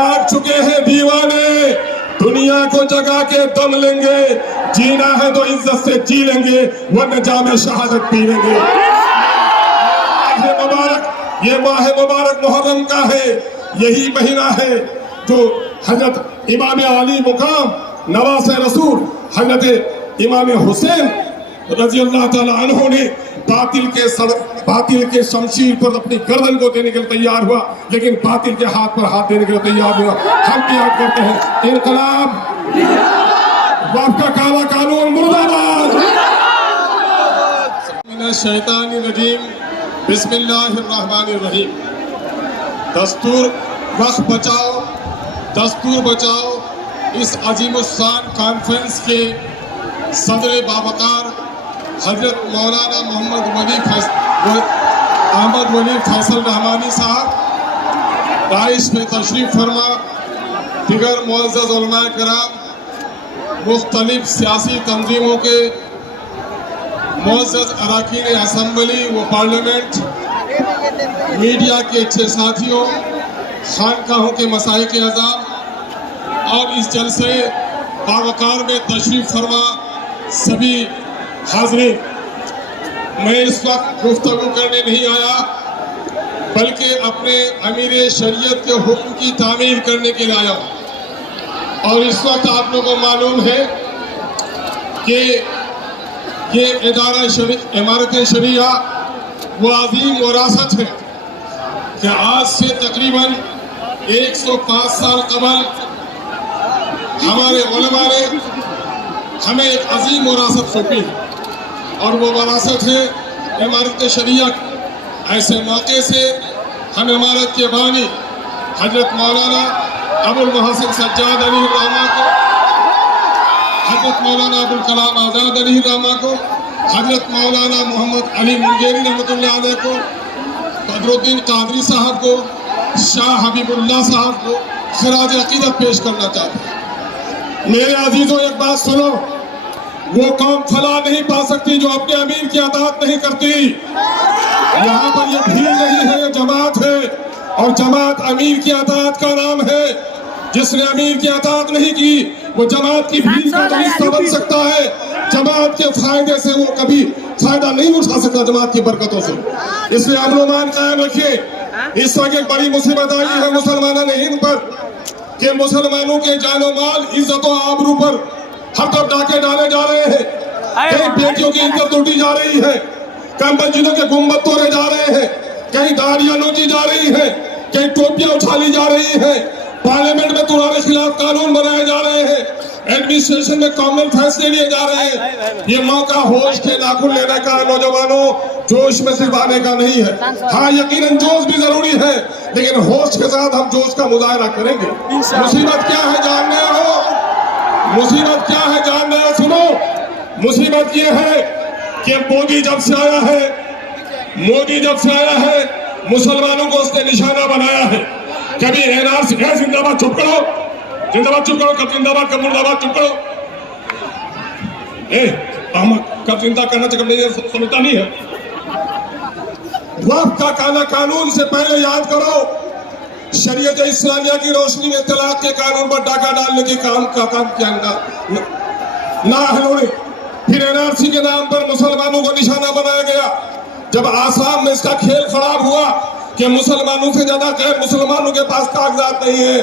जाग चुके हैं दीवाने, दुनिया को जगा के दम लेंगे, जीना है तो इज्जत से जी लेंगे वरना जामे शहादत पी लेंगे। ये माह मुबारक मुहर्रम का है, यही महीना है जो हजरत इमाम अली मुकाम नवासे रसूल हजरत इमाम हुसैन रजी अल्लाह ताला अन्हु ने बातिल के शमशीर पर अपनी गर्दन को देने के लिए तैयार हुआ, लेकिन बातिल के हाथ पर हाथ देने के लिए तैयार हुआ। हम भी याद करते हैं इनकलाब, वक्फ का काला कानून मुर्दाबाद। शैतानिर रजीम, बिस्मिल्लाहिर्रहमानिर्रहीम। दस्तूर वक्फ बचाओ, दस्तूर बचाओ इस अजीमुस्शान कॉन्फ्रेंस के सदर बावकार हजरत मौलाना अहमद वली फैसल रहमानी साहब राइस में तशरीफ फरमा, दिगर मुअज़्ज़ज़ उलमा किराम, मुख्तलिफ सियासी तंजीमों के मुअज़्ज़ज़ अरकान असम्बली व पार्लियामेंट, मीडिया के अच्छे साथियों, खानकाहों के मसाइक के अज़ाम और इस जलसे बावकार में तशरीफ फरमा सभी हाज़रीन, मैं इस वक्त गुफ्तगू करने नहीं आया बल्कि अपने अमीर शरीयत के हुक्म की तामील करने के लिए आया हूँ। और इस वक्त आप लोगों को मालूम है कि ये इमारत शरिया वो अजीम विरासत है कि आज से तकरीबन 105 साल कबल हमारे उलमा ने हमें एक अजीम विरासत सौंपी है और वो विरासत है इमारत शरिया। ऐसे मौके से हम इमारत के बानी हजरत मौलाना अबुल मोहसिन सज्जाद अली रहमा को, हजरत मौलाना अबुल कलाम आज़ाद अली रहमा को, हजरत मौलाना मोहम्मद अली मुंगेरी रहमतुल्लाह अलैह को, बदरुद्दीन कादरी साहब को, शाह हबीबुल्लाह साहब को खिराज अकीदत पेश करना चाहते हैं। मेरे अजीजों, एक बात सुनो, वो कौम फला नहीं पा सकती जो अपने अमीर की अताअत नहीं करती। यहाँ पर ये भीड़ नहीं है, ये जमात है और जमात अमीर की अताअत का नाम है। जिसने अमीर की अताअत नहीं की वो जमात की भीड़ का हिस्सा बन सकता है, जमात के फायदे से वो कभी फायदा नहीं उठा सकता जमात की बरकतों से। इसलिए अमन कायम रखिए। इस वक्त एक बड़ी मुसीबत आई है मुसलमानों ने हिंद पर कि मुसलमानों के जानो माल, इज्जत और आबरू पर हर तरफ डाके डाले जा रहे हैं। कहीं बेटियों की इज्जत लूटी जा रही है, कहीं मस्जिदों के गुंबद तोड़े जा रहे हैं, कहीं दाढ़ियां नोची जा रही हैं, कहीं टोपियां उछाली जा रही हैं, पार्लियामेंट में तुम्हारे खिलाफ कानून बनाए जा रहे हैं, एडमिनिस्ट्रेशन में कॉमन फैसले लिए जा रहे हैं। ये मौका होश के नाखून लेने का है नौजवानों, जोश में सिर्फ आने का नहीं है। हाँ, यकीनन जोश भी जरूरी है, लेकिन होश के साथ हम जोश का मुजाहरा करेंगे। मुसीबत क्या है जानने हो? मुसीबत क्या है जानने हो? सुनो, मुसीबत ये है कि मोदी जब से आया है मुसलमानों को उसने निशाना बनाया है। कभी एनआरसी है जिंदाबाद, चुप करो, जिंदाबाद चुप करो, कब जिंदाबाद कब मुर्दाबाद चुप करो। अहमद कब जिंदा करना चाहिए समझता नहीं है। वक्फ का काला कानून से पहले याद करो, शरीयत इस्लामिया की रोशनी में तलाक के कानून पर डाका डालने के काम किया ना है। फिर एनआरसी के नाम पर मुसलमानों को निशाना बनाया गया। जब आसाम में इसका खेल खराब हुआ कि मुसलमानों से ज्यादा गैर मुसलमानों के पास कागजात नहीं है,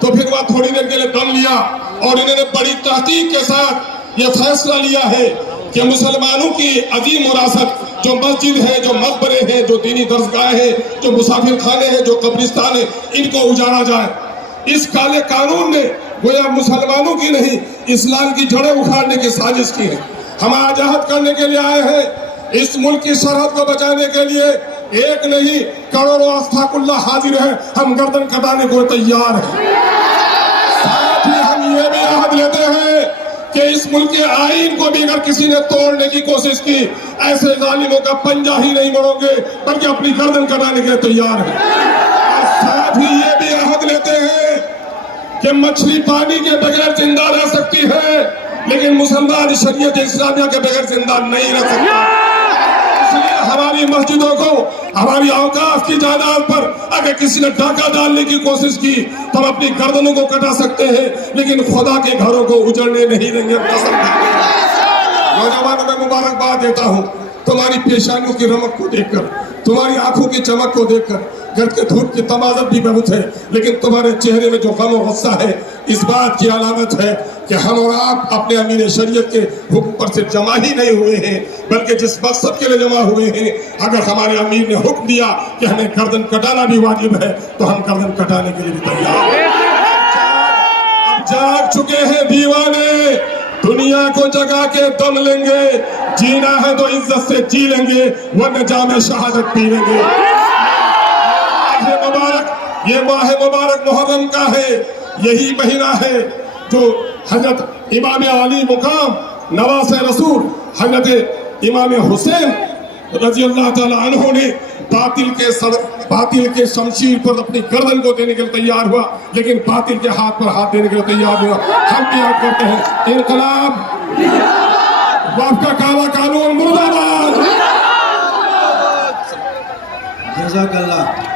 तो फिर वह थोड़ी देर के लिए दम लिया और इन्होंने बड़ी तहकीक के साथ ये फैसला लिया है कि मुसलमानों की अजीम विरासत, जो मस्जिद है, जो मकबरे हैं, जो दीनी दरसगाह है, जो मुसाफिर खाने हैं, जो कब्रिस्तान है, इनको उजाड़ा जाए। इस काले कानून ने गोया मुसलमानों की नहीं, इस्लाम की जड़ें उखाड़ने की साजिश की है। हम आजाद करने के लिए आए हैं, इस मुल्क की सरहद को बचाने के लिए एक नहीं करोड़ों अस्तगफिरुल्लाह हाजिर है, हम गर्दन कटाने को तैयार हैं। साथ ही हम ये भी अहद लेते हैं कि इस मुल्क के आईन को भी अगर किसी ने तोड़ने की कोशिश की, ऐसे जालिमों का पंजा ही नहीं मोड़ोगे बल्कि अपनी गर्दन कटाने के लिए तैयार हैं। और साथ ही ये भी अहद लेते हैं कि मछली पानी के बगैर जिंदा रह सकती है, लेकिन मुसलमान शरीयत इस्लामिया के बगैर जिंदा नहीं रह सकता। इसलिए हमारी मस्जिदों को, हमारी औकाफ की जायदाद पर अगर किसी ने डाका डालने की कोशिश की तो हम अपनी गर्दनों को कटा सकते हैं, लेकिन खुदा के घरों को उजड़ने नहीं देंगे। कसम नौजवानों में मुबारकबाद देता हूँ तुम्हारी पेशानियों की रमक को देखकर, तुम्हारी आंखों की चमक को देखकर। घर के धूप की तमाजत भी बहुत है, लेकिन तुम्हारे चेहरे में जो गम और गुस्सा है इस बात की अलामत है कि हम और आप अपने अमीर शरीयत के हुक्म पर से जमा ही नहीं हुए हैं, बल्कि जिस मकसद के लिए जमा हुए हैं। अगर हमारे अमीर ने हुक्म दिया कि हमें गर्दन कटाना भी वाजिब है तो हम गर्दन कटाने के लिए भी तैयार हैं। अब जाग चुके हैं दीवाने, दुनिया को जगा के दम लेंगे। जीना है तो इज्जत से जी लेंगे, वरना जामे शहादत पी लेंगे। ये माह मुबारक मुहर्रम का है, यही महीना है जो हजरत इमाम आली मुकाम नवासे रसूल हजरत इमाम हुसैन रजी अल्लाह ताला अन्हु ने बातिल के शमशीर पर अपनी गर्दन को देने के लिए तैयार हुआ, लेकिन बातिल के हाथ पर हाथ देने के लिए तैयार हुआ। हम भी याद करते हैं इनकलाब, वक्फ का काला कानून मुर्दाबाद। जज़ाकल्लाह।